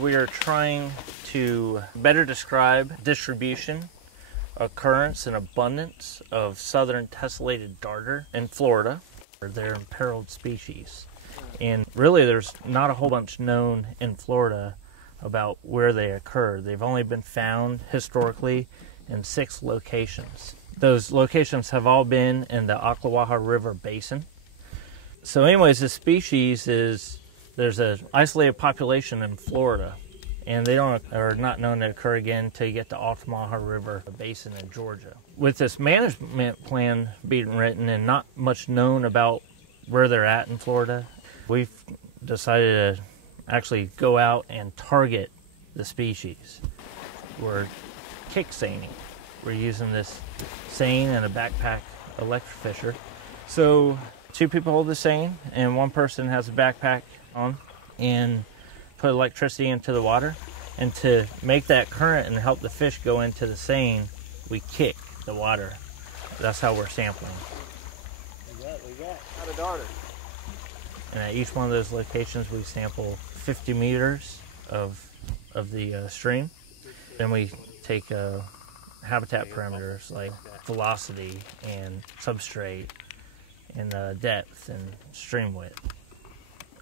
we are trying to better describe distribution, occurrence, and abundance of southern tessellated darter in Florida. They're imperiled species. And really there's not a whole bunch known in Florida about where they occur. They've only been found historically in 6 locations. Those locations have all been in the Ocklawaha River Basin. So anyways, this species there's an isolated population in Florida, and they are not known to occur again until you get to Ocklawaha River Basin in Georgia. With this management plan being written and not much known about where they're at in Florida, we've decided to actually go out and target the species. We're kick seining. We're using this seine and a backpack electrofisher. So 2 people hold the seine and 1 person has a backpack on and put electricity into the water. And to make that current and help the fish go into the seine, we kick the water. That's how we're sampling. We got a darter. And at each one of those locations, we sample 50 meters of the stream. Then we take habitat parameters like velocity and substrate and depth and stream width.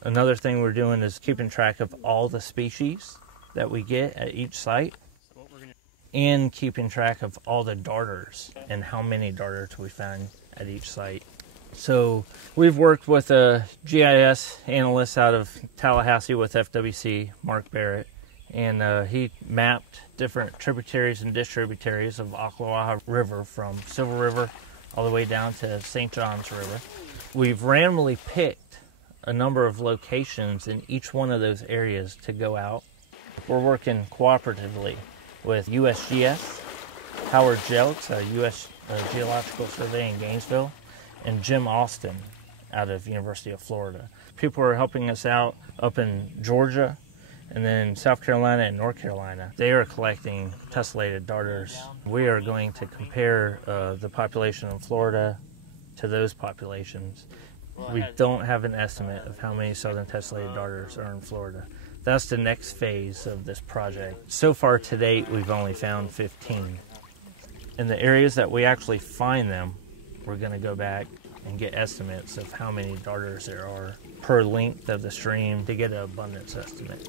Another thing we're doing is keeping track of all the species that we get at each site and keeping track of all the darters and how many darters we find at each site. So we've worked with a GIS analyst out of Tallahassee with FWC, Mark Barrett, and he mapped different tributaries and distributaries of Ocklawaha River from Silver River all the way down to St. Johns River. We've randomly picked a number of locations in each one of those areas to go out. We're working cooperatively with USGS, Howard Jelks, U.S. Geological Survey in Gainesville, and Jim Austin out of University of Florida. People are helping us out up in Georgia and then South Carolina and North Carolina. They are collecting tessellated darters. We are going to compare the population in Florida to those populations. We don't have an estimate of how many southern tessellated darters are in Florida. That's the next phase of this project. So far to date, we've only found 15. In the areas that we actually find them, we're going to go back and get estimates of how many darters there are per length of the stream to get an abundance estimate.